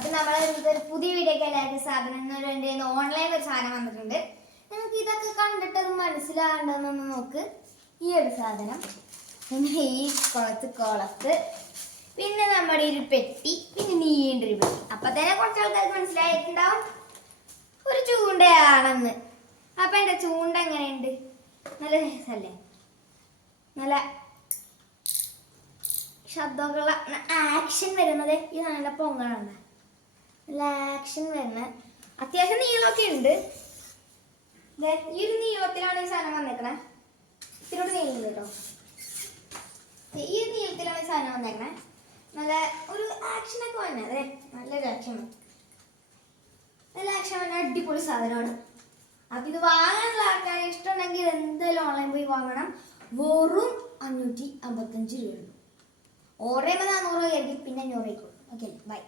അപ്പൊ നമ്മളെ ഒരു പുതിയ വീഡിയോക്ക് എല്ലാവർക്കും സാധനം ഓൺലൈനിൽ ഒരു സാധനം വന്നിട്ടുണ്ട്. നിങ്ങൾക്ക് ഇതൊക്കെ കണ്ടിട്ടത് മനസ്സിലാകണ്ടെന്നൊന്ന് നോക്ക്. ഈ ഒരു സാധനം, പിന്നെ ഈ കുളത്ത്, പിന്നെ നമ്മുടെ ഒരു പെട്ടി, പിന്നെ നീണ്ടൊരു പെട്ടി. അപ്പൊ തന്നെ കുറച്ച് ആൾക്കാർക്ക് മനസ്സിലായിട്ടുണ്ടാവും ഒരു ചൂണ്ടയാണെന്ന്. അപ്പൊ എന്റെ ചൂണ്ട എങ്ങനെയുണ്ട്? നല്ല രസല്ലേ? നല്ല ശബ്ദമുള്ള ആക്ഷൻ വരുന്നത് ഈ നല്ല പൊങ്ങാണ്. നല്ല ആക്ഷൻ വരുന്ന അത്യാവശ്യം നീളമൊക്കെ ഉണ്ട്. ഈ ഒരു നീളത്തിലാണ് ഈ സാധനം വന്നേക്കണേ. ഇത്തിരി നീളം കേട്ടോ. ഈ ഒരു നീളത്തിലാണ് ഈ സാധനം വന്നേക്കണേ. നല്ല ഒരു ആക്ഷനൊക്കെ വന്നെ. അതെ, നല്ലൊരു ആക്ഷൻ. നല്ല ആക്ഷൻ വന്ന അടിപൊളി സാധനമാണ്. അപ്പൊ ഇത് വാങ്ങാനുള്ള ആൾക്കാരെ ഇഷ്ടമുണ്ടെങ്കിൽ എന്തായാലും ഓൺലൈൻ പോയി വാങ്ങണം. വെറും 555 രൂപയുള്ളൂ. ഓർഡർ ചെയ്യുമ്പോൾ 400 രൂപയായിരിക്കും, പിന്നെ 500 ആയിക്കോളും. Okay, by.